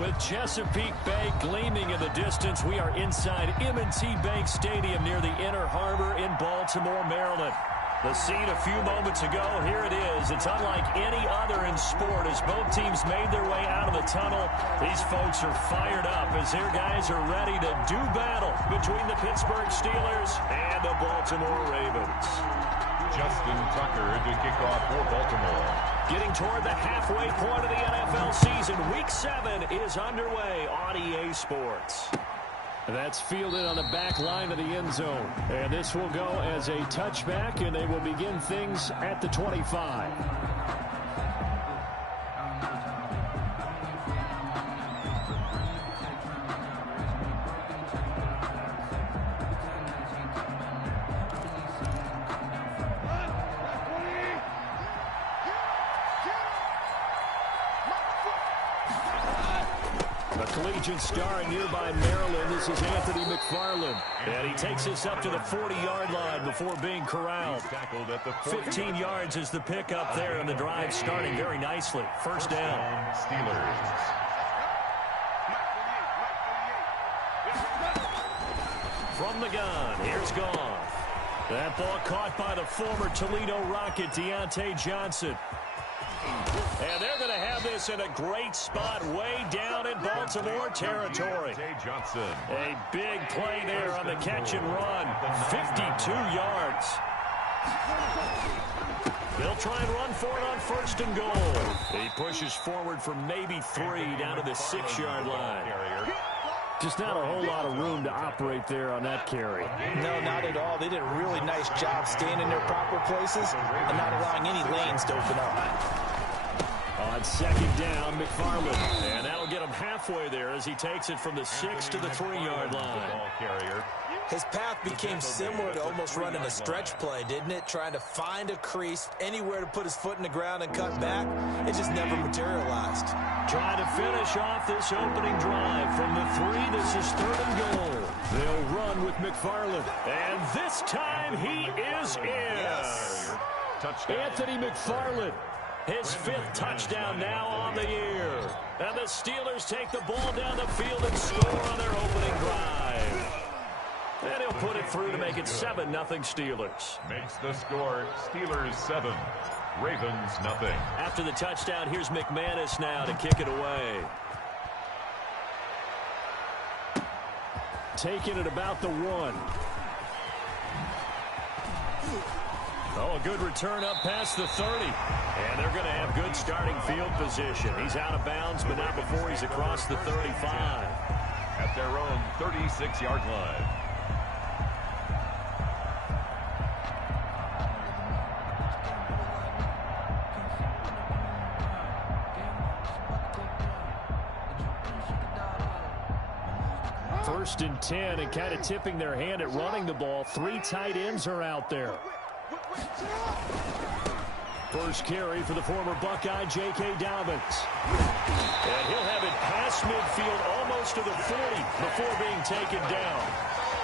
With Chesapeake Bay gleaming in the distance, we are inside M&T Bank Stadium near the Inner Harbor in Baltimore, Maryland. The scene a few moments ago, here it is. It's unlike any other in sport as both teams made their way out of the tunnel. These folks are fired up as their guys are ready to do battle between the Pittsburgh Steelers and the Baltimore Ravens. Justin Tucker to kick off for Baltimore. Getting toward the halfway point of the NFL season, Week 7 is underway on EA Sports. That's fielded on the back line of the end zone. And this will go as a touchback, and they will begin things at the 25. Collegiate star in nearby Maryland. This is Anthony McFarland. And he takes us up to the 40-yard line before being corralled. 15 yards is the pickup there, and the drive starting very nicely. First down. Steelers. From the gun, here's Goff. That ball caught by the former Toledo Rocket, Deontay Johnson. And they're going to have this in a great spot way down in Baltimore territory. A big play there on the catch and run. 52 yards. They'll try and run for it on first and goal. He pushes forward for maybe 3 down to the 6-yard line. Just not a whole lot of room to operate there on that carry. No, not at all. They did a really nice job staying in their proper places and not allowing any lanes to open up. On second down, McFarland. And that'll get him halfway there as he takes it from the 6 to the 3-yard line. His path became similar to almost running a stretch play, didn't it? Trying to find a crease, anywhere to put his foot in the ground and cut back. It just never materialized. Trying to finish off this opening drive from the 3. This is third and goal. They'll run with McFarland. And this time he is in. Yes. Touchdown. Anthony McFarland. His 5th touchdown now on the year. And the Steelers take the ball down the field and score on their opening drive. And he'll put it through to make it 7-0 Steelers. Makes the score Steelers 7, Ravens nothing. After the touchdown, here's McManus now to kick it away. Taking it about the 1. Oh, a good return up past the 30. And they're going to have good starting field position. He's out of bounds, but not before he's across the 35. At their own 36-yard line. First and 10, and kind of tipping their hand at running the ball. 3 tight ends are out there. First carry for the former Buckeye, J.K. Dobbins. And he'll have it past midfield almost to the 40 before being taken down.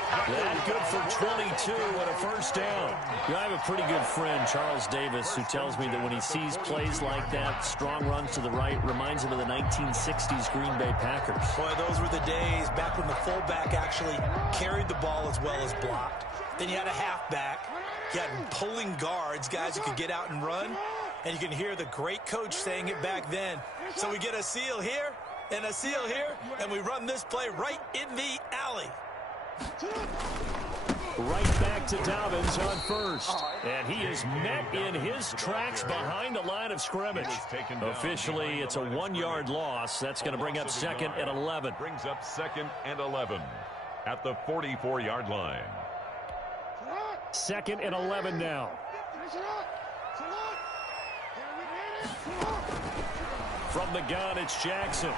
That good for 22 and a first down. You know, I have a pretty good friend, Charles Davis, who tells me that when he sees plays like that, strong runs to the right, reminds him of the 1960s Green Bay Packers. Boy, those were the days back when the fullback actually carried the ball as well as blocked. Then you had a halfback. You had pulling guards, guys who could get out and run. And you can hear the great coach saying it back then. So we get a seal here and a seal here, and we run this play right in the alley. Right back to Dobbins on first. And he is met in his tracks behind the line of scrimmage. Officially, it's a 1-yard loss. That's going to bring up 2nd and 11. Brings up 2nd and 11 at the 44-yard line. 2nd and 11 now. From the gun, it's Jackson.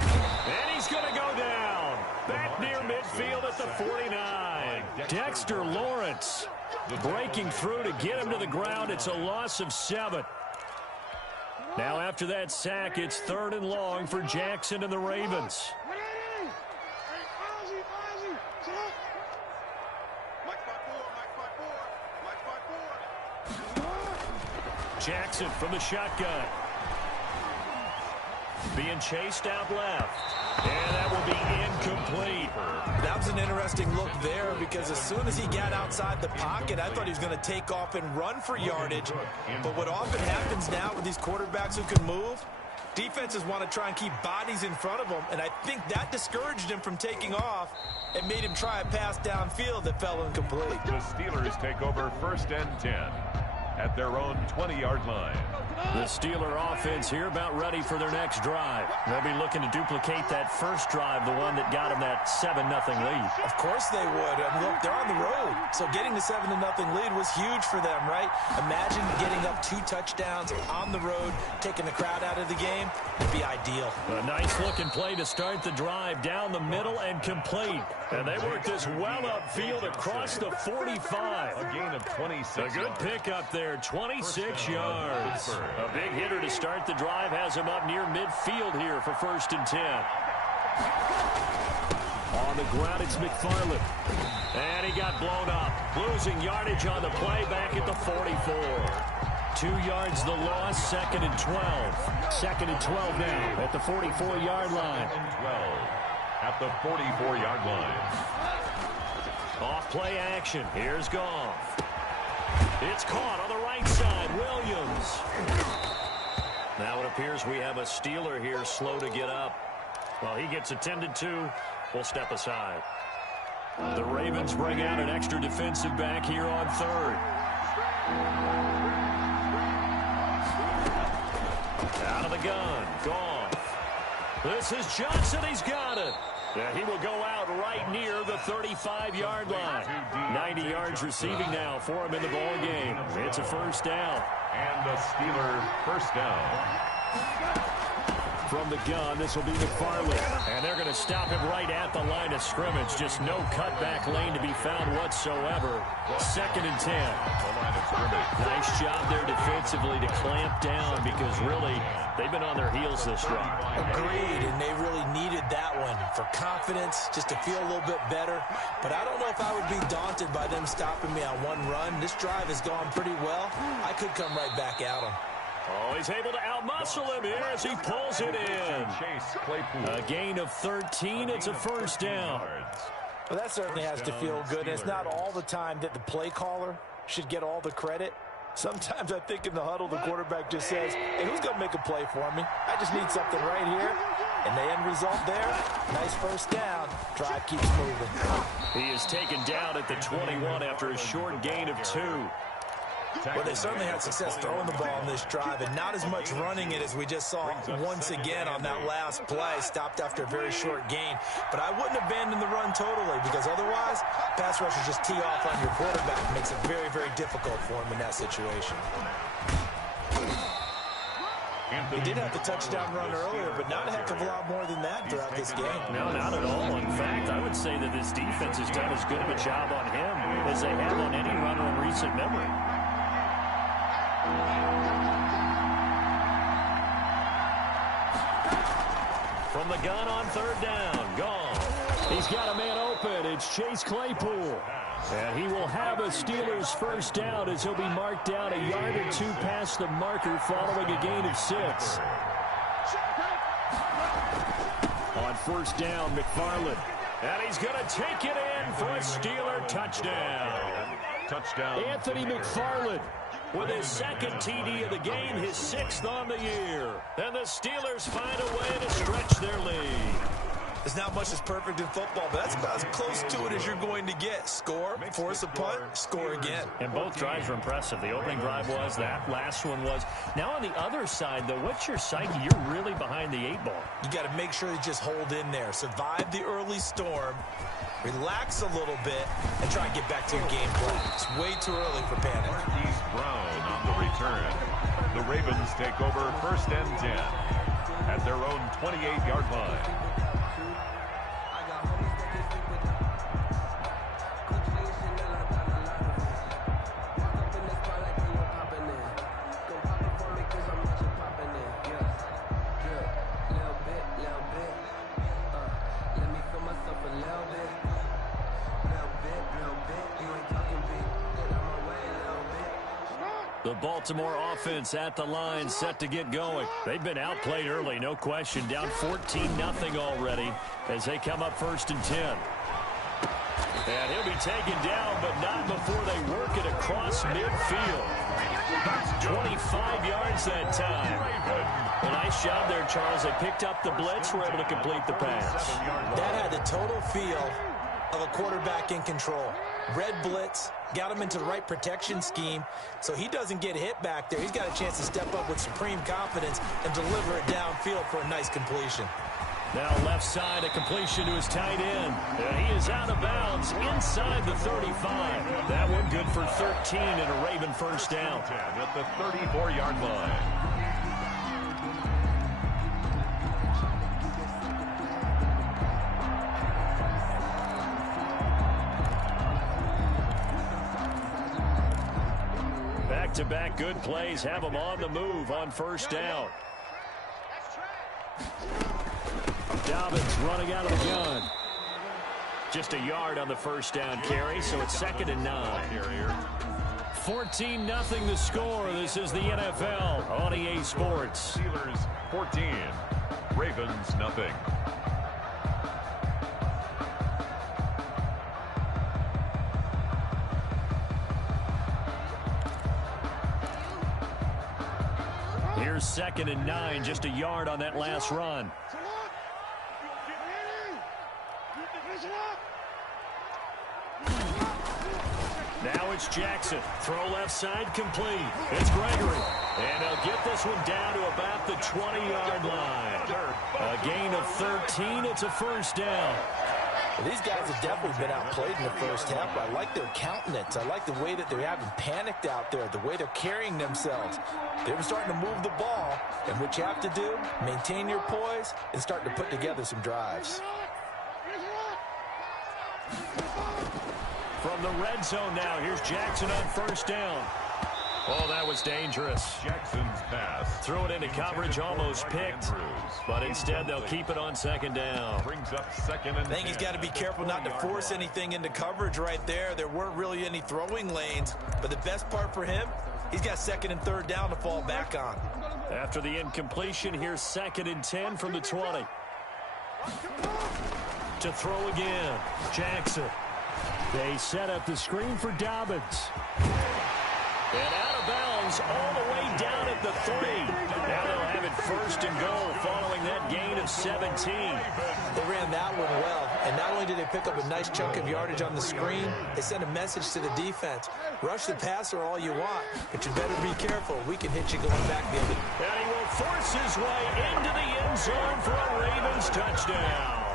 And he's going to go down. Back near midfield at the 49. Dexter Lawrence breaking through to get him to the ground. It's a loss of 7. Now after that sack, it's 3rd and long for Jackson and the Ravens. Jackson from the shotgun. being chased out left. And that will be incomplete. That was an interesting look there because as soon as he got outside the pocket, I thought he was going to take off and run for yardage. But what often happens now with these quarterbacks who can move, defenses want to try and keep bodies in front of them, and I think that discouraged him from taking off and made him try a pass downfield that fell incomplete. The Steelers take over 1st and 10 at their own 20-yard line. The Steeler offense here about ready for their next drive. They'll be looking to duplicate that first drive, the one that got them that 7-0 lead. Of course they would. I mean, look, they're on the road, so getting the 7-0 lead was huge for them, right? Imagine getting up 2 touchdowns on the road, taking the crowd out of the game. It'd be ideal. A nice-looking play to start the drive down the middle and complete. And they work this well upfield across the 45. A gain of 26 A good pickup there, 26 yards. A big hitter to start the drive has him up near midfield here for 1st and 10. On the ground, it's McFarland. And he got blown up. Losing yardage on the play back at the 44. 2 yards the loss, 2nd and 12. 2nd and 12 now at the 44-yard line. 12 at the 44-yard line. Off play action. Here's Goff. It's caught on the right side. Williams. Now it appears we have a Steeler here slow to get up. Well, he gets attended to. We'll step aside. The Ravens bring out an extra defensive back here on 3rd. Out of the gun. Goff. This is Johnson. He's got it. Yeah, he will go out right near the 35-yard line. 90 yards receiving now for him in the ball game. It's a 1st down. And the Steeler 1st down. From the gun, this will be McFarland. And they're going to stop him right at the line of scrimmage. Just no cutback lane to be found whatsoever. 2nd and 10. Nice job there defensively to clamp down because really they've been on their heels this drive. Agreed, and they really needed that one for confidence, just to feel a little bit better. But I don't know if I would be daunted by them stopping me on one run. This drive has gone pretty well. I could come right back at them. Oh, he's able to outmuscle him here as he pulls it in. A gain of 13. It's a 1st down. Well, that certainly has to feel good. And it's not all the time that the play caller should get all the credit. Sometimes I think in the huddle, the quarterback just says, hey, who's going to make a play for me? I just need something right here. And the end result there, nice 1st down. Drive keeps moving. He is taken down at the 21 after a short gain of 2. Well, they certainly had success throwing the ball on this drive, and not as much running it as we just saw once again on that last play. Stopped after a very short gain. But I wouldn't abandon the run totally, because otherwise, pass rushers just tee off on your quarterback. It makes it very, very difficult for him in that situation. He did have the touchdown run earlier, but not a heck of a lot more than that throughout this game. No, not at all. In fact, I would say that this defense has done as good of a job on him as they have on any runner in recent memory. From the gun on 3rd down, Goff. He's got a man open. It's Chase Claypool. And he will have a Steelers 1st down as he'll be marked down a yard or 2 past the marker following a gain of 6. On 1st down, McFarland. And he's going to take it in for a Steeler touchdown. Touchdown. Anthony McFarland with his 2nd TD of the game, his 6th on the year. And the Steelers find a way to stretch their lead. There's not much that's perfect in football, but that's about as close to it as you're going to get. Score, force a punt, score again. And both drives were impressive. The opening drive was, that last one was. Now on the other side, though, what's your psyche? You're really behind the 8 ball. You got to make sure you just hold in there. Survive the early storm, relax a little bit, and try and get back to your game plan. It's way too early for panic. Marquise Brown on the return. The Ravens take over 1st and 10 at their own 28-yard line. The Baltimore offense at the line, set to get going. They've been outplayed early, no question. Down 14-0 already as they come up 1st and 10. And he'll be taken down, but not before they work it across midfield. 25 yards that time. A nice job there, Charles. They picked up the blitz, were able to complete the pass. That had the total feel of a quarterback in control. Red blitz, got him into the right protection scheme, so he doesn't get hit back there. He's got a chance to step up with supreme confidence and deliver it downfield for a nice completion. Now left side, a completion to his tight end. And he is out of bounds inside the 35. That one good for 13 and a Raven first down. At the 34-yard line. Back-to-back good plays have them on the move on first down. Dobbins running out of the gun. Just a yard on the first down carry, so it's 2nd and 9. 14-0 the score. This is the NFL on EA Sports. Steelers 14, Ravens nothing. Here's 2nd and 9, just a yard on that last run. Now it's Jackson. Throw left side complete. It's Gregory. And he'll get this one down to about the 20-yard line. A gain of 13. It's a first down. Well, these guys have definitely been outplayed in the first half, but I like their countenance. I like the way that they haven't panicked out there, the way they're carrying themselves. They're starting to move the ball, and what you have to do, maintain your poise and start to put together some drives. From the red zone now, here's Jackson on first down. Oh, that was dangerous. Jackson's pass. Threw it into coverage, almost picked. But instead, they'll keep it on 2nd down. Brings up 2nd and 10. I think he's got to be careful not to force anything into coverage right there. There weren't really any throwing lanes. But the best part for him, he's got 2nd and 3rd down to fall back on. After the incompletion, here's 2nd and 10 from the 20. To throw again, Jackson. They set up the screen for Dobbins. And out of bounds all the way down at the 3. Now they'll have it 1st and goal following that gain of 17. They ran that one well, and not only did they pick up a nice chunk of yardage on the screen, they sent a message to the defense. Rush the passer all you want, but you better be careful. We can hit you going back the other. And he will force his way into the end zone for a Ravens touchdown.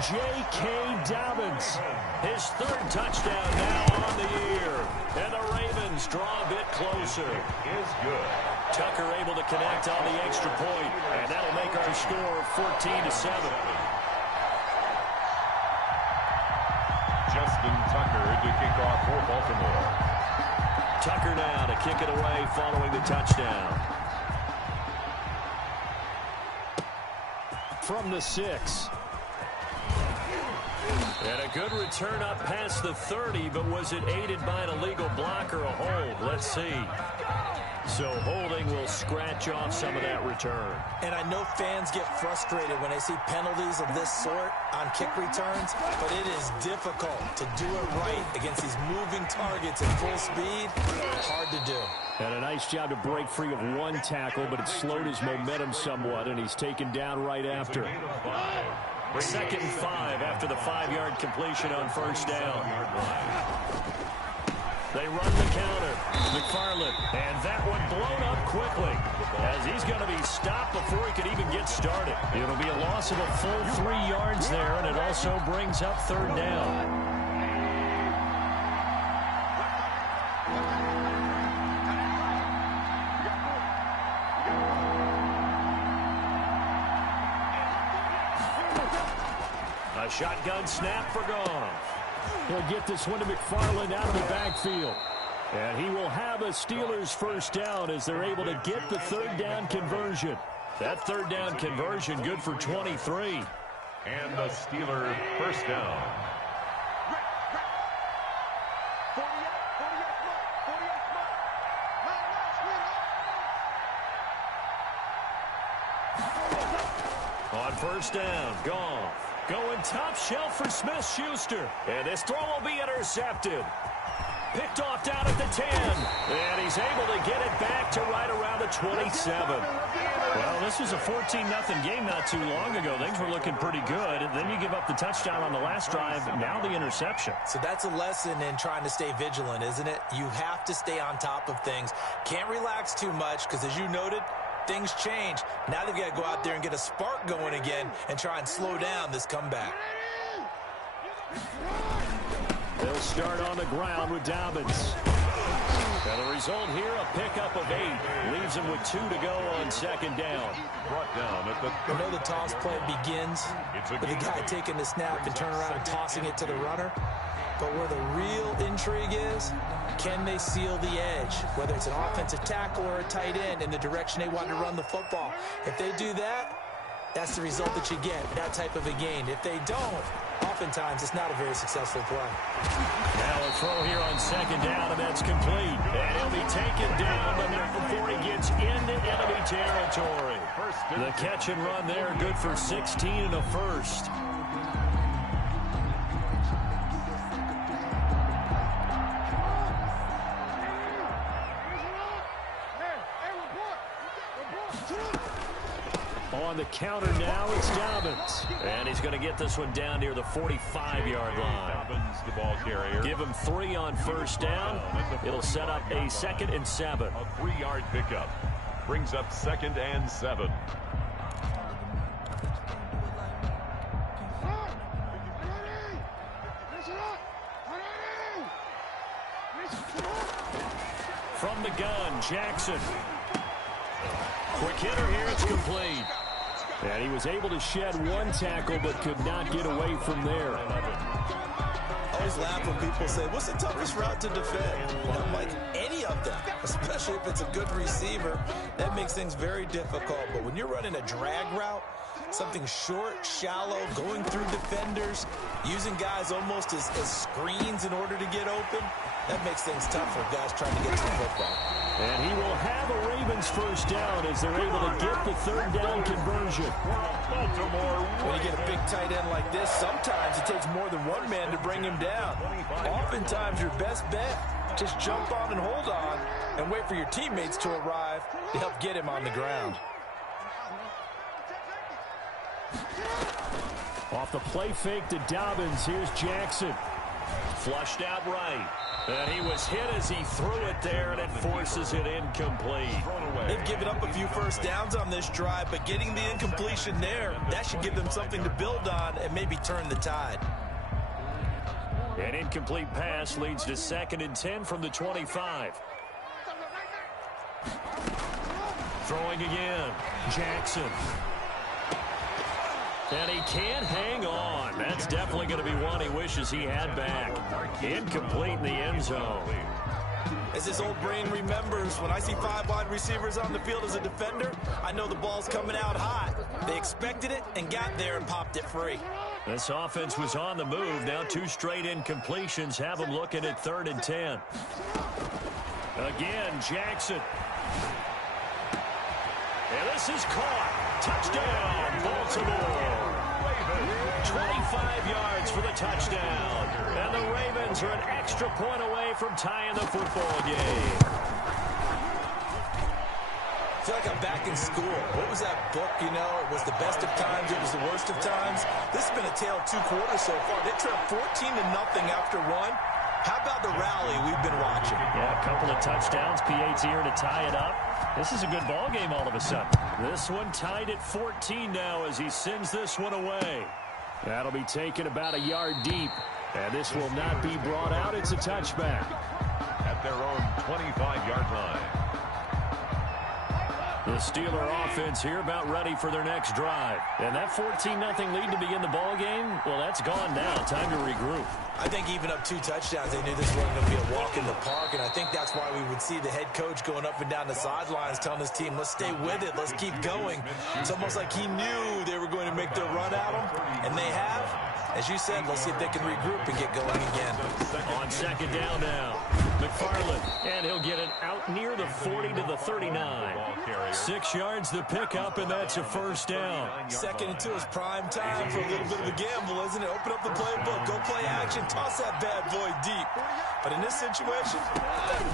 J.K. Dobbins, his 3rd touchdown now on the year. And the Ravens draw a bit closer. Is good. Tucker able to connect on the extra point, and that'll make our score 14-7. Justin Tucker to kick off for Baltimore. Tucker now to kick it away following the touchdown. From the 6. And a good return up past the 30, but was it aided by an illegal block or a hold? Let's see. So holding will scratch off some of that return. And I know fans get frustrated when they see penalties of this sort on kick returns, but it is difficult to do it right against these moving targets at full speed. Hard to do. And a nice job to break free of one tackle, but it slowed his momentum somewhat, and he's taken down right after. 2nd and 5 after the 5-yard completion on first down. They run the counter. McFarland, and that one blown up quickly as he's going to be stopped before he could even get started. It'll be a loss of a full 3 yards there, and it also brings up 3rd down. A shotgun snap for Goff. He'll get this one to McFarland out of the backfield. And he will have a Steelers first down as they're able to get the 3rd down conversion. That 3rd down conversion good for 23. And the Steeler first down. first down. Goff going top shelf for Smith-Schuster. And this throw will be intercepted. Picked off down at the 10. And he's able to get it back to right around the 27. Well, this was a 14-0 game not too long ago. Things were looking pretty good. And then you give up the touchdown on the last drive. Now the interception. So that's a lesson in trying to stay vigilant, isn't it? You have to stay on top of things. Can't relax too much because, as you noted, things change. Now they've got to go out there and get a spark going again and try and slow down this comeback. They'll start on the ground with Dobbins. And the result here, a pickup of 8. Leaves him with 2 to go on second down. Brought down at the I know the toss play begins with the guy taking the snap and turning around and tossing it to the runner. But where the real intrigue is, can they seal the edge? Whether it's an offensive tackle or a tight end in the direction they want to run the football. If they do that, that's the result that you get, that type of a gain. If they don't, oftentimes it's not a very successful play. Now a throw here on second down, and that's complete. And he'll be taken down, but not before he gets into enemy territory. The catch and run there, good for 16 and a first. On the counter now, it's Dobbins. And he's going to get this one down near the 45-yard line. Dobbins, the ball carrier. Give him 3 on first down. It'll set up a 2nd and 7. A 3-yard pickup. Brings up 2nd and 7. From the gun, Jackson. Quick hitter here, it's complete. And he was able to shed 1 tackle, but could not get away from there. I always laugh when people say, what's the toughest route to defend? And I'm like, any of them, especially if it's a good receiver. That makes things very difficult. But when you're running a drag route, something short, shallow, going through defenders, using guys almost as screens in order to get open, that makes things tough for guys trying to get to the football. And he will have a Ravens first down as they're able to get the 3rd down conversion. When you get a big tight end like this, sometimes it takes more than one man to bring him down. Oftentimes, your best bet, just jump on and hold on and wait for your teammates to arrive to help get him on the ground. Off the play fake to Dobbins, here's Jackson. Flushed out right. And he was hit as he threw it there, and it forces it incomplete. They've given up a few first downs on this drive, but getting the incompletion there, that should give them something to build on and maybe turn the tide. An incomplete pass leads to 2nd and 10 from the 25. Throwing again, Jackson. And he can't hang on. That's definitely going to be one he wishes he had back. Incomplete in the end zone. As his old brain remembers, when I see 5 wide receivers on the field as a defender, I know the ball's coming out hot. They expected it and got there and popped it free. This offense was on the move. Now 2 straight incompletions have them looking at 3rd and 10. Again, Jackson. And this is caught. Touchdown, Baltimore. 25 yards for the touchdown. And the Ravens are an extra point away from tying the football game. I feel like I'm back in school. What was that book, you know? It was the best of times. It was the worst of times. This has been a tale of 2 quarters so far. They trailed 14-0 after 1. How about the rally we've been watching? Yeah, a couple of touchdowns. P.A.'s here to tie it up. This is a good ball game all of a sudden. This one tied at 14 now as he sends this one away. That'll be taken about a yard deep. And this will not be brought out. It's a touchback. At their own 25-yard line. The Steeler offense here about ready for their next drive. And that 14-0 lead to begin the ball game, well, that's gone now. Time to regroup. I think even up 2 touchdowns, they knew this wasn't going to be a walk in the park, and I think that's why we would see the head coach going up and down the sidelines telling his team, let's stay with it, let's keep going. It's almost like he knew they were going to make their run at him, and they have. As you said, let's see if they can regroup and get going again. On second down now, McFarland, and he'll get it out near the 40 to the 39. 6 yards the pickup, and that's a first down. Second and 2 is prime time for a little bit of a gamble, isn't it? Open up the playbook, go play action, toss that bad boy deep. But in this situation,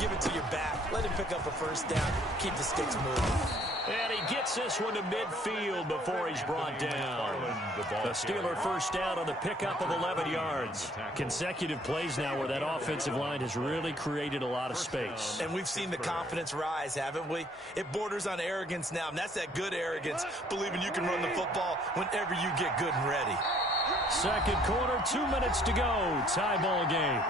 give it to your back. Let him pick up a first down. Keep the sticks moving. And he gets this one to midfield before he's brought down. The Steeler first down on the pickup of 11 yards. Consecutive plays now where that offensive line has really created a lot of space. And we've seen the confidence rise, haven't we? It borders on arrogance now, and that's that good arrogance, believing you can run the football whenever you get good and ready. Second quarter, 2 minutes to go. Tie ball game.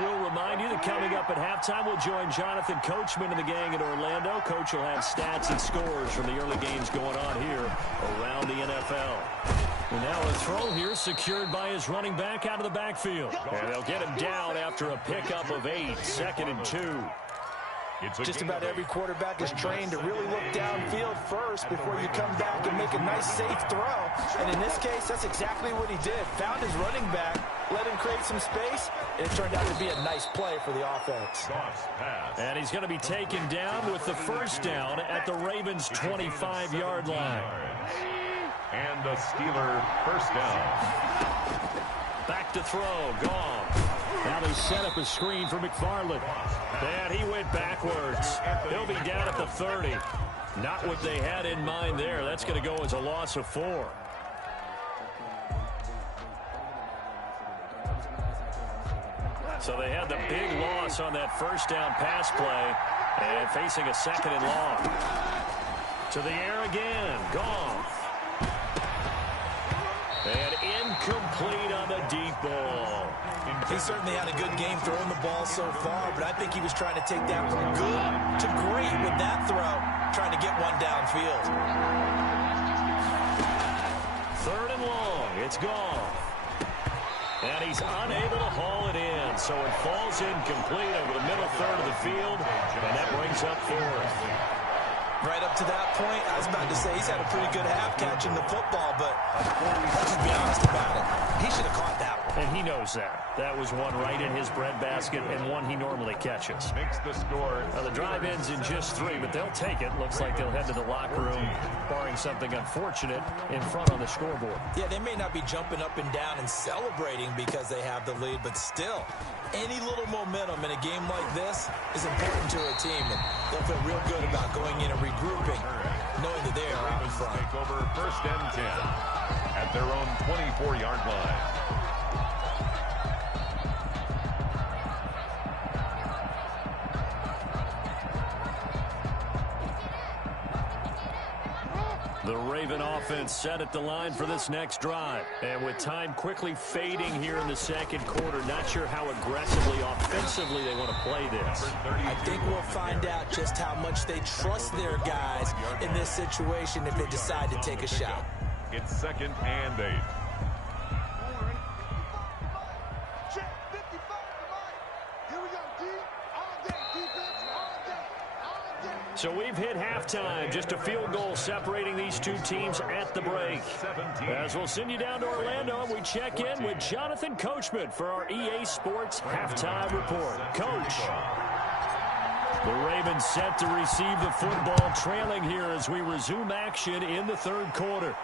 We'll remind you that coming up at halftime, we'll join Jonathan Coachman and the gang in Orlando. Coach will have stats and scores from the early games going on here around the NFL. And now a throw here secured by his running back out of the backfield. And they'll get him down after a pickup of 8, 2nd and 2. Just about every quarterback is trained to really look downfield first before you come back and make a nice, safe throw. And in this case, that's exactly what he did. Found his running back, let him create some space, and it turned out to be a nice play for the offense. And he's going to be taken down with the first down at the Ravens' 25-yard line. And the Steeler first down. Back to throw, gone. Now they set up a screen for McFarland. And he went backwards. He'll be down at the 30. Not what they had in mind there. That's going to go as a loss of 4. So they had the big loss on that first down pass play. And facing a 2nd and long. To the air again. Gone. And incomplete on the deep ball. He certainly had a good game throwing the ball so far, but I think he was trying to take that from good to great with that throw, trying to get one downfield. 3rd and long. It's gone. And he's unable to haul it in, so it falls incomplete over the middle third of the field, and that brings up 4th. Right up to that point, I was about to say he's had a pretty good half catching the football, but let's just be honest about it. He should have caught that one. And he knows that. That was one right in his breadbasket and one he normally catches. Makes the score. Now the drive ends in just 3, but they'll take it. Looks like they'll head to the locker room, barring something unfortunate in front on the scoreboard. Yeah, they may not be jumping up and down and celebrating because they have the lead, but still, any little momentum in a game like this is important to a team, and they'll feel real good about going in and regrouping, knowing that they are out in front. Take over 1st and 10 at their own 24-yard line. The Raven offense set at the line for this next drive. And with time quickly fading here in the second quarter, not sure how aggressively, offensively they want to play this. I think we'll find out just how much they trust their guys in this situation if they decide to take a shot. It's 2nd and 8. So we've hit halftime. Just a field goal separating these two teams at the break. As we'll send you down to Orlando, and we check in with Jonathan Coachman for our EA Sports Halftime Report. Coach. The Ravens set to receive the football, trailing here as we resume action in the 3rd quarter.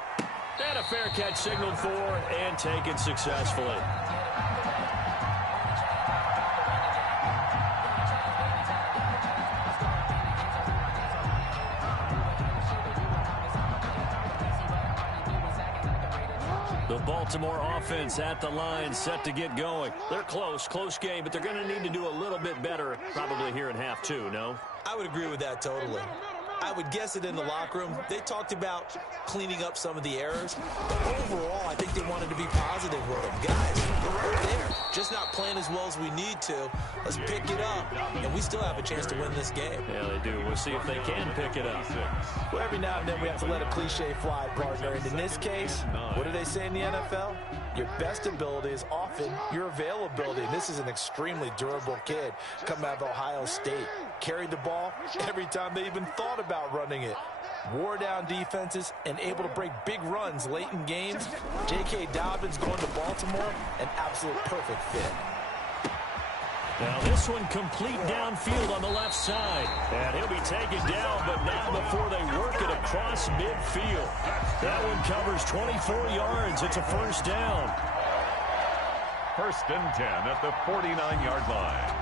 And a fair catch signaled for and taken successfully. The Baltimore offense at the line, set to get going. They're close game, but they're going to need to do a little bit better probably here in half 2, no? I would agree with that totally. I would guess it in the locker room. They talked about cleaning up some of the errors. But overall, I think they wanted to be positive with them. Guys, we're right there. Just not playing as well as we need to. Let's pick it up. And we still have a chance to win this game. Yeah, they do. We'll see if they can pick it up. Well, every now and then we have to let a cliche fly, partner. And in this case, what do they say in the NFL? Your best ability is often your availability. And this is an extremely durable kid coming out of Ohio State. carried the ball every time they even thought about running it. Wore down defenses and able to break big runs late in games. J.K. Dobbins going to Baltimore, an absolute perfect fit. Now this one complete downfield on the left side. And he'll be taken down, but not before they work it across midfield. That one covers 24 yards. It's a first down. First and 10 at the 49-yard line.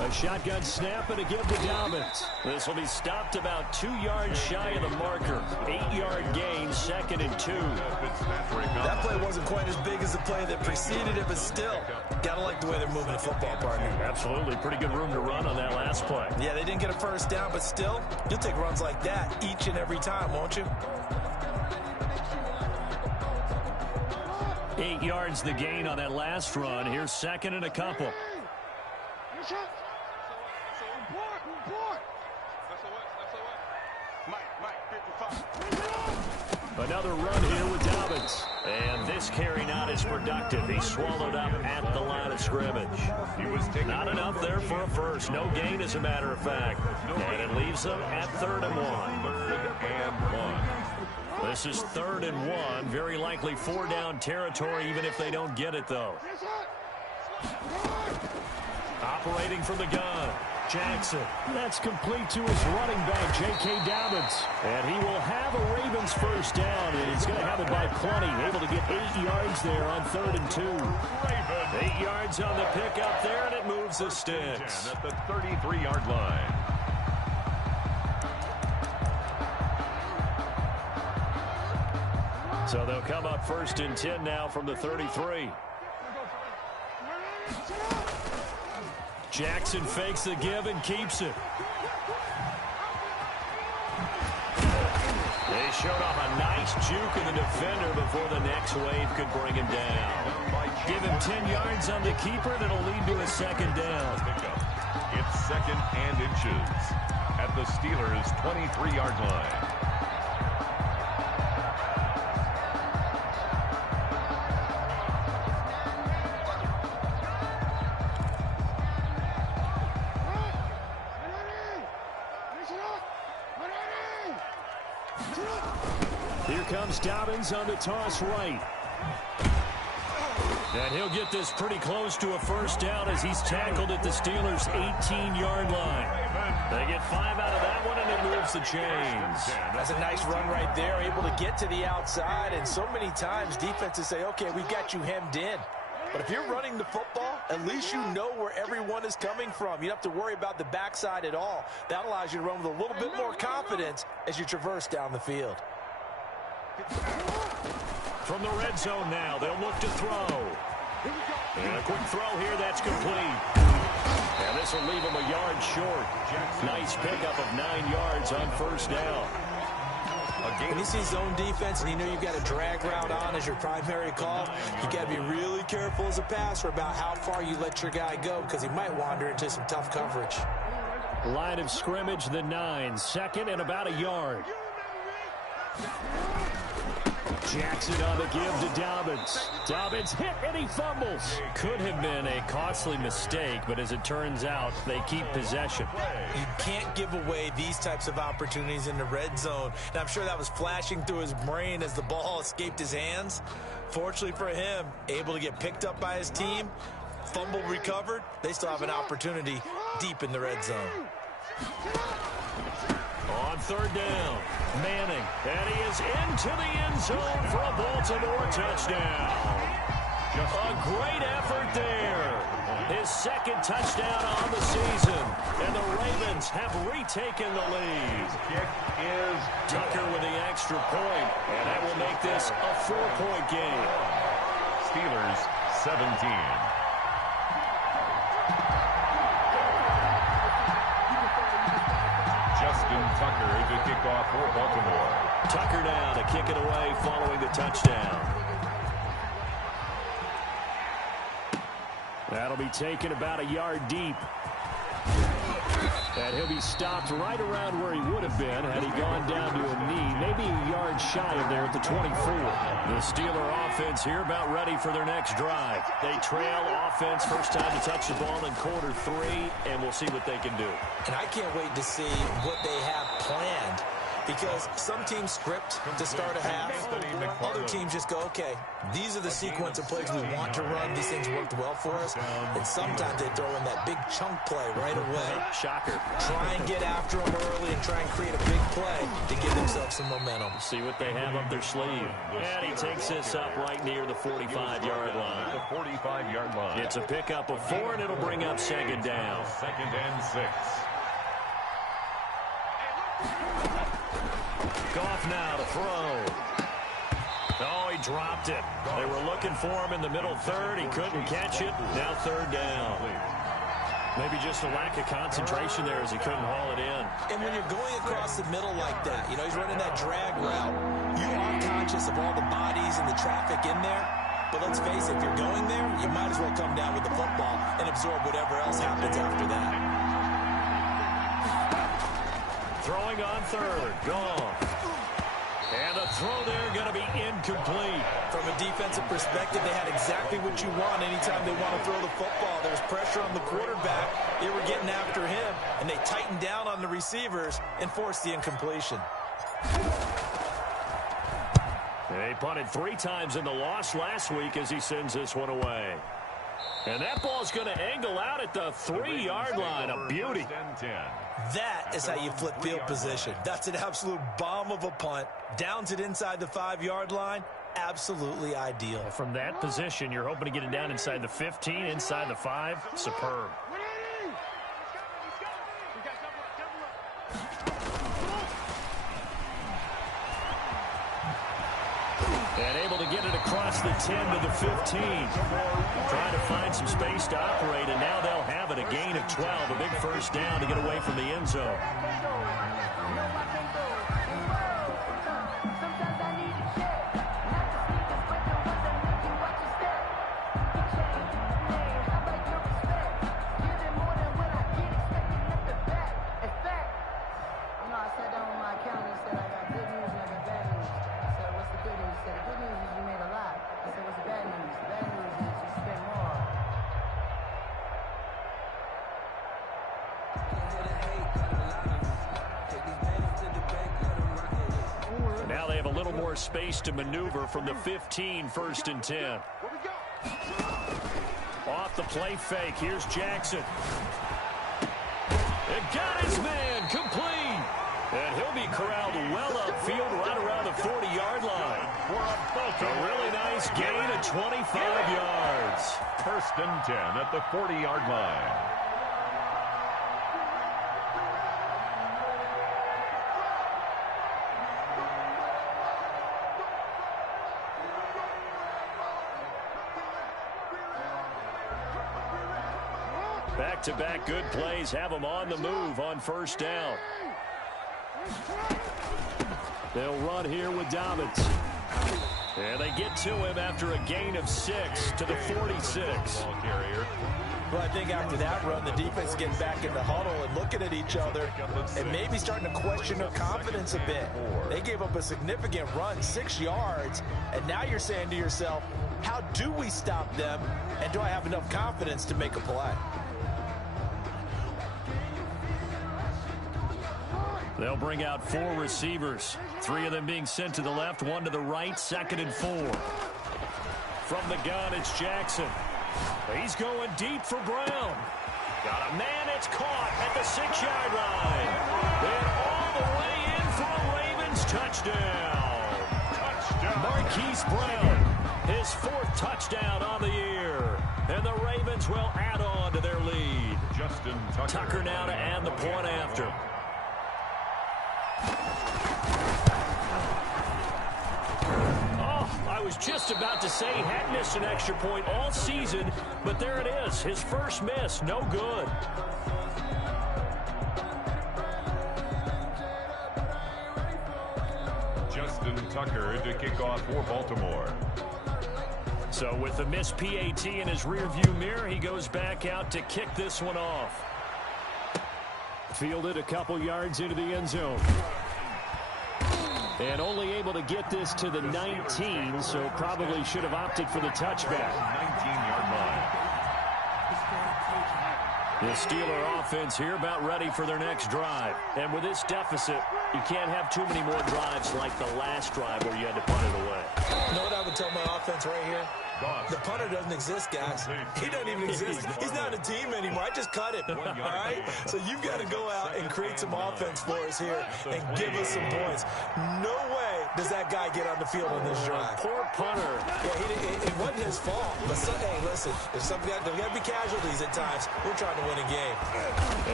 A shotgun snap and a give to Dobbins. This will be stopped about 2 yards shy of the marker. 8-yard gain, 2nd and 2. That play wasn't quite as big as the play that preceded it, but still, gotta like the way they're moving the football, partner. Absolutely. Pretty good room to run on that last play. Yeah, they didn't get a first down, but still, you'll take runs like that each and every time, won't you? 8 yards the gain on that last run. Here's 2nd and a couple. Another run here with Dobbins. And this carry not as productive. He swallowed up at the line of scrimmage. Not enough there for a first. No gain, as a matter of fact. And it leaves them at 3rd and 1. 3rd and 1. This is 3rd and 1. Very likely 4-down territory, even if they don't get it, though. Operating from the gun. Jackson. That's complete to his running back, J.K. Dobbins. And he will have a Ravens first down, and he's going to have it by plenty. Able to get 8 yards there on 3rd and 2. 8 yards on the pickup there, and it moves the sticks. At the 33-yard line. So they'll come up 1st and 10 now from the 33. Jackson fakes the give and keeps it. They showed off a nice juke in the defender before the next wave could bring him down. Give him 10 yards on the keeper, and it'll lead to a 2nd down. It's 2nd and inches at the Steelers' 23-yard line. Here comes Dobbins on the toss right. And he'll get this pretty close to a first down as he's tackled at the Steelers' 18-yard line. They get 5 out of that one, and it moves the chains. That's a nice run right there, able to get to the outside. And so many times defenses say, okay, we've got you hemmed in. But if you're running the football, at least you know where everyone is coming from. You don't have to worry about the backside at all. That allows you to run with a little bit more confidence as you traverse down the field. From the red zone now, they'll look to throw. And a quick throw here, that's complete. And this will leave him a yard short. Nice pickup of 9 yards on first down. When you see zone defense and you know you've got a drag route on as your primary call, you got to be really careful as a passer about how far you let your guy go because he might wander into some tough coverage. Line of scrimmage, the 9, 2nd and about a yard. Jackson on the give to Dobbins. Dobbins hit and he fumbles. Could have been a costly mistake, but as it turns out, they keep possession. You can't give away these types of opportunities in the red zone. And I'm sure that was flashing through his brain as the ball escaped his hands. Fortunately for him, able to get picked up by his team, fumble recovered. They still have an opportunity deep in the red zone. On 3rd down, Manning, and he is into the end zone for a Baltimore touchdown. A great effort there. His 2nd touchdown on the season, and the Ravens have retaken the lead. Kick is Tucker with the extra point, and that will make this a 4-point game. Steelers 17. Tucker to kick off for Baltimore. Tucker now to kick it away following the touchdown. That'll be taken about a yard deep. And he'll be stopped right around where he would have been had he gone down to a knee, maybe a yard shy of there at the 24. The Steeler offense here about ready for their next drive. They trail offense, first time to touch the ball in quarter 3, and we'll see what they can do. And I can't wait to see what they have planned, because some teams script to start a half. Other teams just go, okay, these are the sequence of plays we want to run. These things worked well for us. And sometimes they throw in that big chunk play right away. Shocker. Try and get after them early and try and create a big play to give themselves some momentum. See what they have up their sleeve. And he takes this up right near the 45-yard line. The 45-yard line. It's a pickup of 4, and it'll bring up second down. 2nd and 6. Goff now to throw. Oh, he dropped it. They were looking for him in the middle third. He couldn't catch it. Now 3rd down. Maybe just a lack of concentration there as he couldn't haul it in. And when you're going across the middle like that, he's running that drag route, you are conscious of all the bodies and the traffic in there. But let's face it, if you're going there, you might as well come down with the football and absorb whatever else happens after that. Throwing on 3rd. Goff. And the throw there going to be incomplete. From a defensive perspective, they had exactly what you want anytime they want to throw the football. There was pressure on the quarterback. They were getting after him, and they tightened down on the receivers and forced the incompletion. They punted 3 times in the loss last week as he sends this one away. And that ball's going to angle out at the 3-yard line. A beauty. That is how you flip field position. That's an absolute bomb of a punt. Downs it inside the 5-yard line. Absolutely ideal. From that position, you're hoping to get it down inside the 15, inside the 5. Superb. And able to get it across the 10 to the 15. Trying to find some space to operate, and now they'll have it. A gain of 12, a big first down to get away from the end zone. Space to maneuver from the 15, 1st and 10. Off the play fake, here's Jackson. It got his man, complete. And he'll be corralled well upfield right around the 40-yard line. A really nice gain of 25 yards. 1st and 10 at the 40-yard line. Back-to-back good plays have them on the move on 1st down. They'll run here with Dobbins. And they get to him after a gain of 6 to the 46. Well, I think after that run, the defense getting back in the huddle and looking at each other and maybe starting to question their confidence a bit. They gave up a significant run, 6 yards, and now you're saying to yourself, how do we stop them, and do I have enough confidence to make a play? They'll bring out 4 receivers, 3 of them being sent to the left, 1 to the right, 2nd and 4. From the gun, it's Jackson. He's going deep for Brown. Got a man, it's caught at the 6-yard line. Then all the way in for a Ravens touchdown. Marquise Brown, his 4th touchdown on the year. And the Ravens will add on to their lead. Justin Tucker now to add the point after. I was just about to say he hadn't missed an extra point all season, but there it is. His first miss, no good. Justin Tucker to kick off for Baltimore. So with the missed PAT in his rearview mirror, he goes back out to kick this one off. Fielded a couple yards into the end zone. And only able to get this to the 19, so probably should have opted for the touchback. 19-yard line. The Steeler offense here about ready for their next drive. And with this deficit, you can't have too many more drives like the last drive where you had to punt it away. You know what I would tell my offense right here? The punter doesn't exist, guys. He doesn't even exist. He's not a team anymore. I just cut him. All right? So you've got to go out and create some offense for us here and give us some points. No way does that guy get on the field on this drive. Poor punter. Yeah, it wasn't his fault. But hey, listen, there's got to be casualties at times. We're trying to win a game.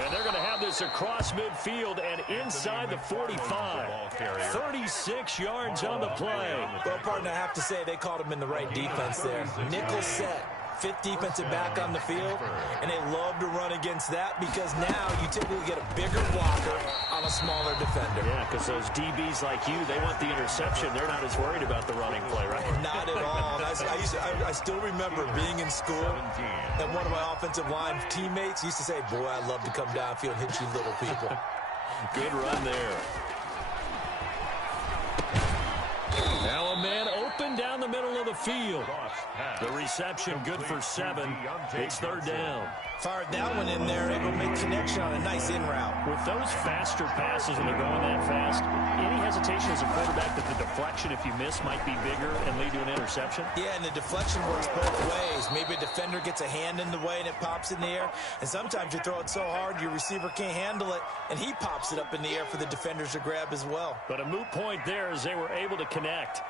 And they're going to have this across midfield and inside the 45. 36 yards on the play. Well, partner, I have to say they called him in the right defense there. Nickel set. Fifth defensive back on the field, and they love to run against that because now you typically get a bigger blocker on a smaller defender. Yeah, because those DBs like you, they want the interception. They're not as worried about the running play, right? Not at all. I still remember being in school, and one of my offensive line teammates used to say, boy, I'd love to come downfield and hit you little people. Good run there. Now a man open down the middle of the field. The reception good for 7. It's third down. Fired that one in there, able to make connection on a nice in route. With those faster passes when they're going that fast, any hesitation as a quarterback that the deflection, if you miss, might be bigger and lead to an interception? Yeah, and the deflection works both ways. Maybe a defender gets a hand in the way and it pops in the air. And sometimes you throw it so hard your receiver can't handle it, and he pops it up in the air for the defenders to grab as well. But a moot point there as they were able to connect.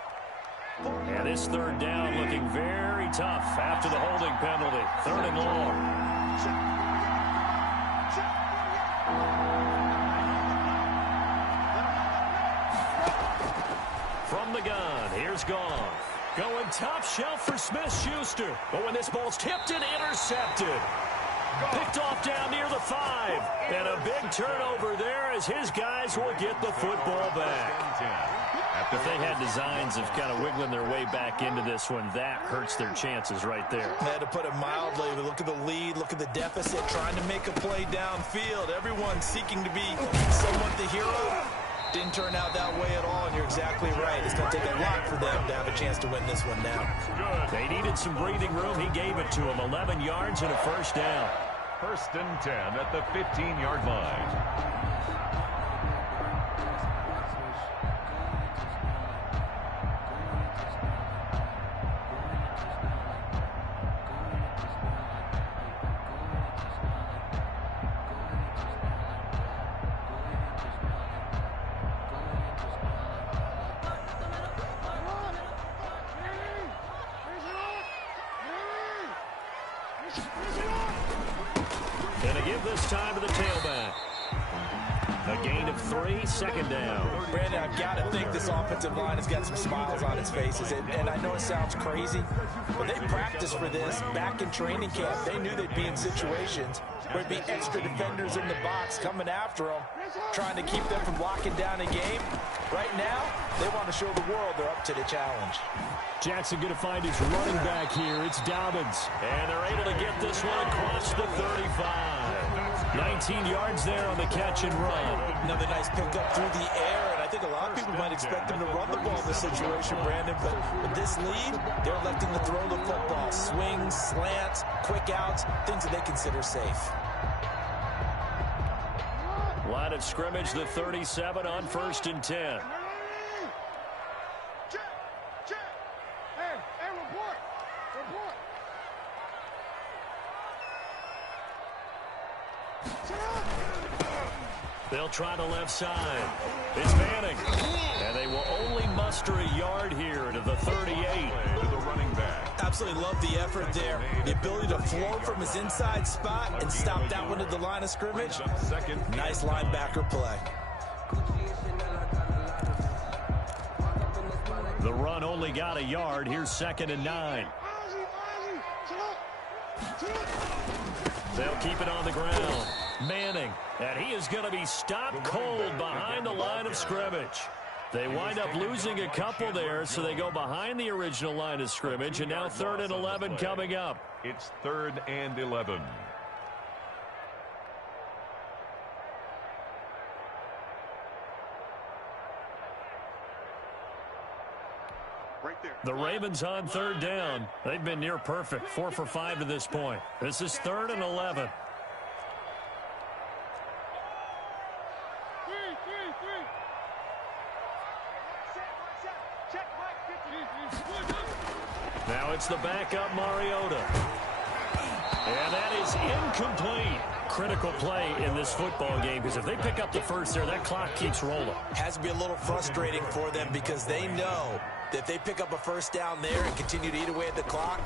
And this third down looking very tough after the holding penalty. Third and long. From the gun, here's Gone. Going top shelf for Smith-Schuster. But when this ball's tipped and intercepted. Picked off down near the 5. And a big turnover there as his guys will get the football back. If they had designs of kind of wiggling their way back into this one, that hurts their chances right there. They had to put it mildly. Look at the lead, look at the deficit, trying to make a play downfield. Everyone seeking to be somewhat the hero. Didn't turn out that way at all, and you're exactly right. It's going to take a lot for them to have a chance to win this one now. They needed some breathing room. He gave it to them. 11 yards and a first down. First and 10 at the 15-yard line. And to give this time to the tailback. A gain of 3, second down. Brandon, I've got to think this offensive line has got some smiles on its faces. And I know it sounds crazy, but they practiced for this back in training camp. They knew they'd be in situations where there'd be extra defenders in the box coming after them, trying to keep them from locking down a game. Right now, they want to show the world they're up to the challenge. Jackson going to find his running back here. It's Dobbins. And they're able to get this one across the 35. 19 yards there on the catch and run. Another nice pickup through the air, and I think a lot of people might expect them to run the ball in this situation, Brandon, but with this lead, they're electing to throw the football. Swings, slants, quick outs, things that they consider safe. Line of scrimmage, the 37 on first and 10. They'll try the left side. It's Manning. And they will only muster a yard here to the 38. To the running back. Absolutely love the effort there. The ability to flow from his inside spot and stop that one at the line of scrimmage. Nice linebacker play. The run only got a yard. Here's second and 9. They'll keep it on the ground. Manning, and he is going to be stopped cold behind the line of scrimmage. They wind up losing a couple there, so they go behind the original line of scrimmage, and now 3rd and 11 coming up. It's 3rd and 11. The Ravens on 3rd down. They've been near perfect, 4 for 5 to this point. This is 3rd and 11. Now it's the backup Mariota. And that is incomplete. Critical play in this football game, because if they pick up the first there, that clock keeps rolling. Has to be a little frustrating for them, because they know that if they pick up a first down there and continue to eat away at the clock,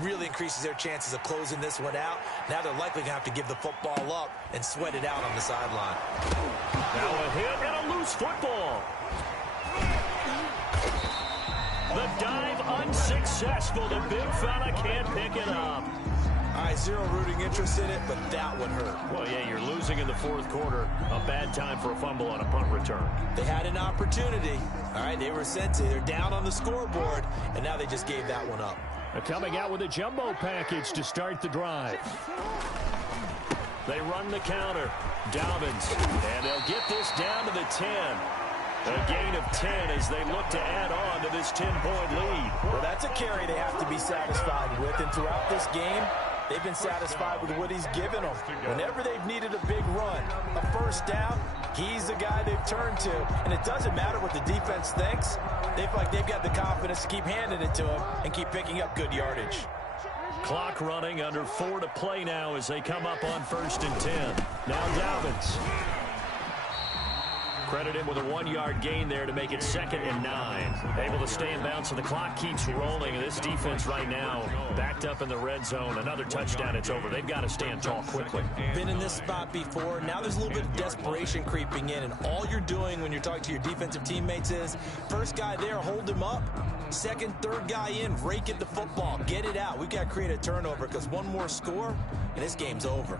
really increases their chances of closing this one out. Now they're likely going to have to give the football up and sweat it out on the sideline. Now a hit and a loose football. The dive unsuccessful. The big fella can't pick it up. All right, zero rooting interest in it, but that would hurt. Well, yeah, you're losing in the 4th quarter. A bad time for a fumble on a punt return. They had an opportunity. All right, they were sent to. They're down on the scoreboard, and now they just gave that one up. Coming out with a jumbo package to start the drive. They run the counter. Dobbins, and they'll get this down to the 10. A gain of 10 as they look to add on to this 10-point lead. Well, that's a carry they have to be satisfied with, and throughout this game, they've been satisfied with what he's given them. Whenever they've needed a big run, a first down, he's the guy they've turned to. And it doesn't matter what the defense thinks. They feel like they've got the confidence to keep handing it to him and keep picking up good yardage. Clock running, under 4 to play now as they come up on 1st and 10. Now Dobbins. Credit him with a 1-yard gain there to make it 2nd and 9. Able to stay in bounds, so the clock keeps rolling. And this defense right now backed up in the red zone. Another touchdown, it's over. They've got to stand tall quickly. Been in this spot before. Now there's a little bit of desperation creeping in. And all you're doing when you're talking to your defensive teammates is, first guy there, hold him up. Second, third guy in, rake at the football. Get it out. We've got to create a turnover, because one more score, and this game's over.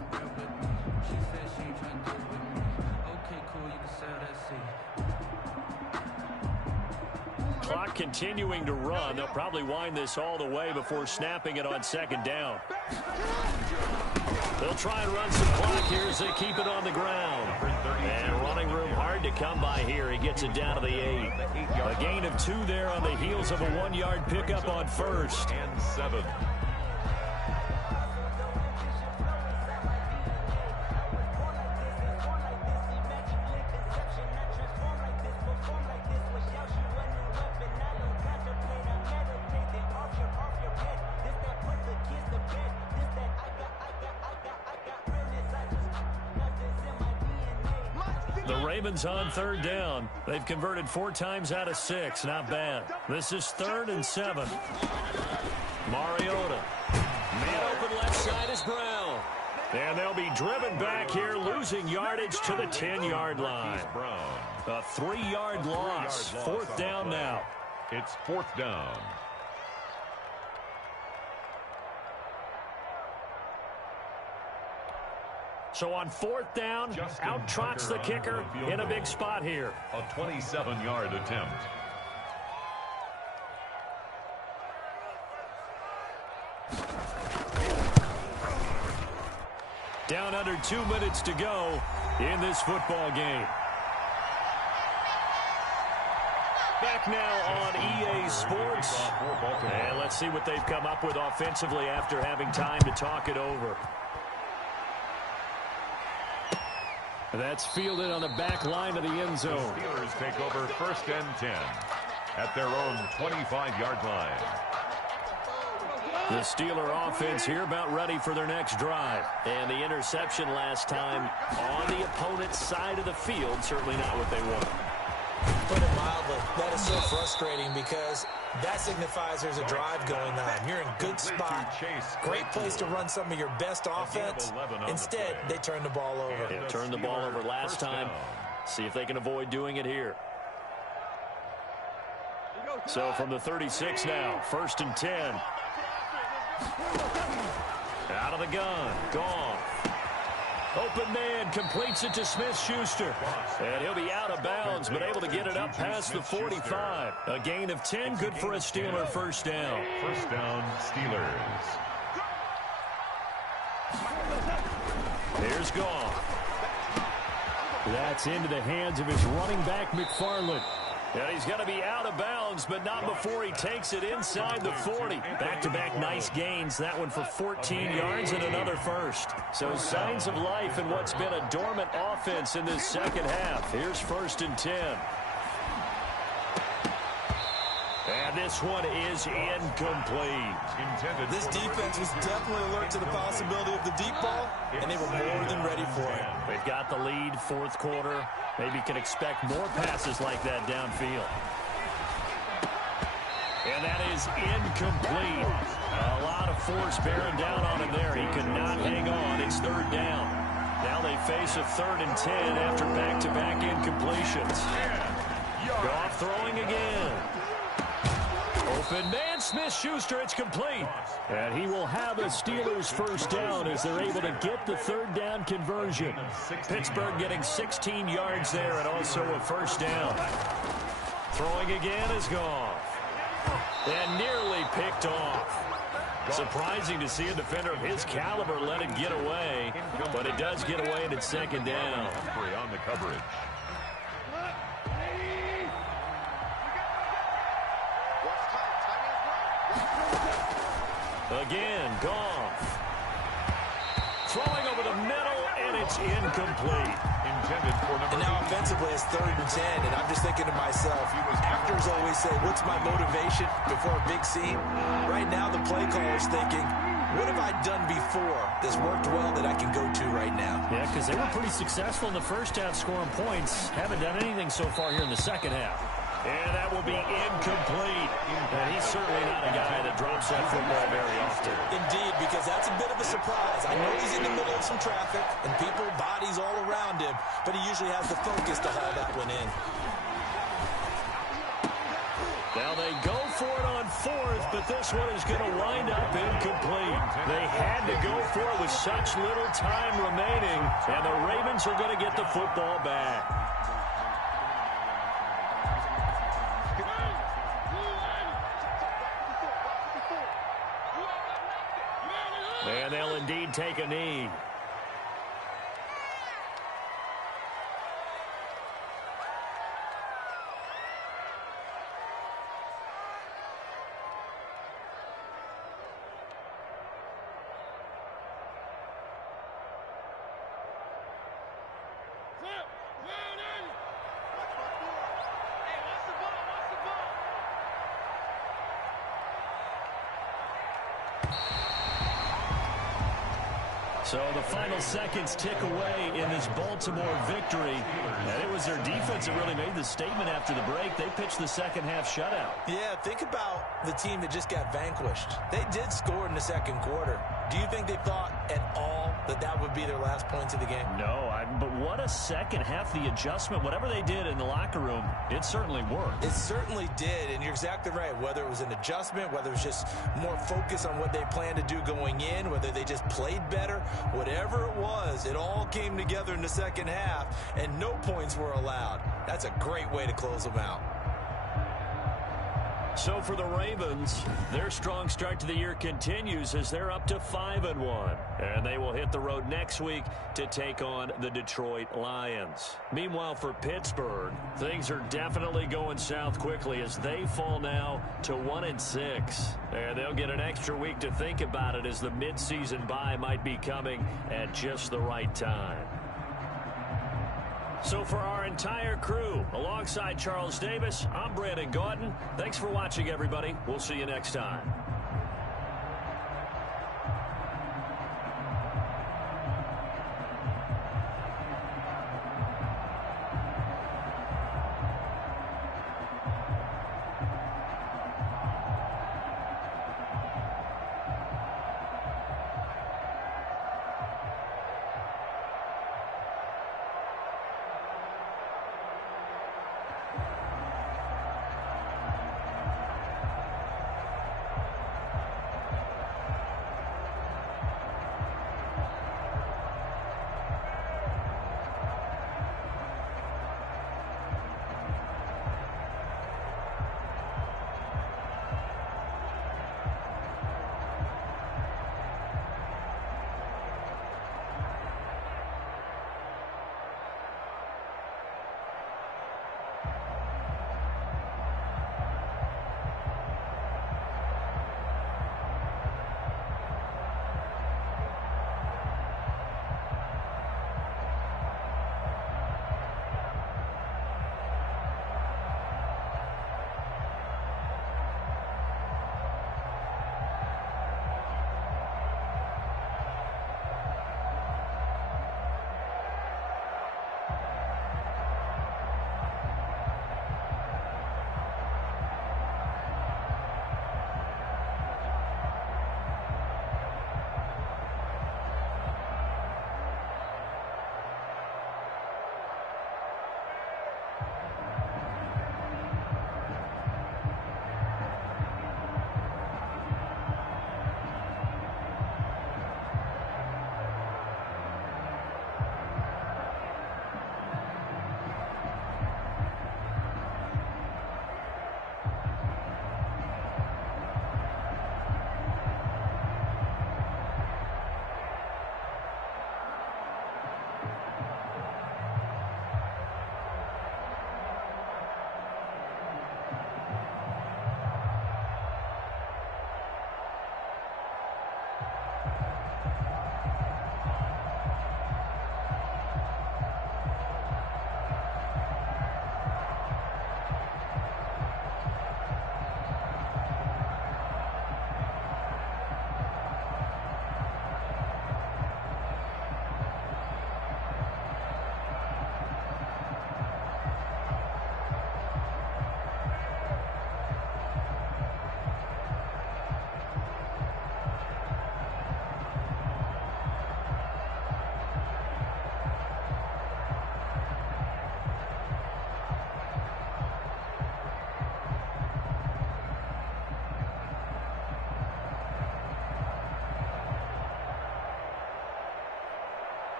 Clock continuing to run. They'll probably wind this all the way before snapping it on 2nd down. They'll try and run some clock here as they keep it on the ground. And running room hard to come by here. He gets it down to the 8. A gain of 2 there on the heels of a 1-yard pickup on 1st. And 7. The Ravens on 3rd down. They've converted 4 times out of 6. Not bad. This is 3rd and 7. Mariota. Man open left side is Brown. And they'll be driven back here, losing yardage to the 10-yard line. A 3-yard loss. 4th down now. It's 4th down. So on 4th down, out trots the kicker in a big spot here. A 27-yard attempt. Down under 2 minutes to go in this football game. Back now on EA Sports. And let's see what they've come up with offensively after having time to talk it over. That's fielded on the back line of the end zone. The Steelers take over 1st and 10 at their own 25-yard line. The Steeler offense here about ready for their next drive. And the interception last time on the opponent's side of the field, certainly not what they want. Put it mildly, that is so frustrating, because that signifies there's a drive going on. You're in good spot. Great place to run some of your best offense. Instead, they turn the ball over. Yeah, turned the ball over last time. See if they can avoid doing it here. So from the 36 now, 1st and 10. Out of the gun. Gone. Open man completes it to Smith-Schuster. And he'll be out of bounds, but able to get it up past the 45. A gain of 10, good for a Steeler first down. First down, Steelers. Here's Goff. That's into the hands of his running back, McFarland. And he's going to be out of bounds, but not before he takes it inside the 40. Back-to-back nice gains. That one for 14 yards and another first. So signs of life in what's been a dormant offense in this second half. Here's 1st and 10. And this one is incomplete. This defense was definitely alert to the possibility of the deep ball, and they were more than ready for it. They've got the lead, 4th quarter. Maybe can expect more passes like that downfield. And that is incomplete. A lot of force bearing down on him there. He could not hang on. It's 3rd down. Now they face a 3rd and 10 after back-to-back incompletions. Goff throwing again. Open man, Smith-Schuster, it's complete. And he will have a Steelers first down as they're able to get the 3rd down conversion. Pittsburgh getting 16 yards there and also a first down. Throwing again is Goff. And nearly picked off. Surprising to see a defender of his caliber let it get away, but it does get away and it's 2nd down. On the coverage. Again, Goff. Throwing over the middle, and it's incomplete. Intended for number. And now offensively it's 3rd and 10, and I'm just thinking to myself, actors always say, what's my motivation before a big scene? Right now the play caller's thinking, what have I done before that's worked well that I can go to right now? Yeah, because they were pretty successful in the first half scoring points. Haven't done anything so far here in the second half. And that will be incomplete. And he's certainly not a guy that drops that football very often. Indeed, because that's a bit of a surprise. I know he's in the middle of some traffic and people, bodies all around him, but he usually has the focus to haul that one in. Now they go for it on 4th, but this one is going to wind up incomplete. They had to go for it with such little time remaining, and the Ravens are going to get the football back. And they'll indeed take a knee. So the final seconds tick away in this Baltimore victory. And it was their defense that really made the statement after the break. They pitched the second half shutout. Yeah, think about the team that just got vanquished. They did score in the 2nd quarter. Do you think they thought at all that that would be their last points of the game? No, but what a second half, the adjustment. Whatever they did in the locker room, it certainly worked. It certainly did, and you're exactly right. Whether it was an adjustment, whether it was just more focus on what they planned to do going in, whether they just played better, whatever it was, it all came together in the second half, and no points were allowed. That's a great way to close them out. So for the Ravens, their strong start to the year continues as they're up to 5-1. And they will hit the road next week to take on the Detroit Lions. Meanwhile, for Pittsburgh, things are definitely going south quickly as they fall now to 1-6. And they'll get an extra week to think about it as the midseason bye might be coming at just the right time. So for our entire crew, alongside Charles Davis, I'm Brandon Gaudin. Thanks for watching, everybody. We'll see you next time.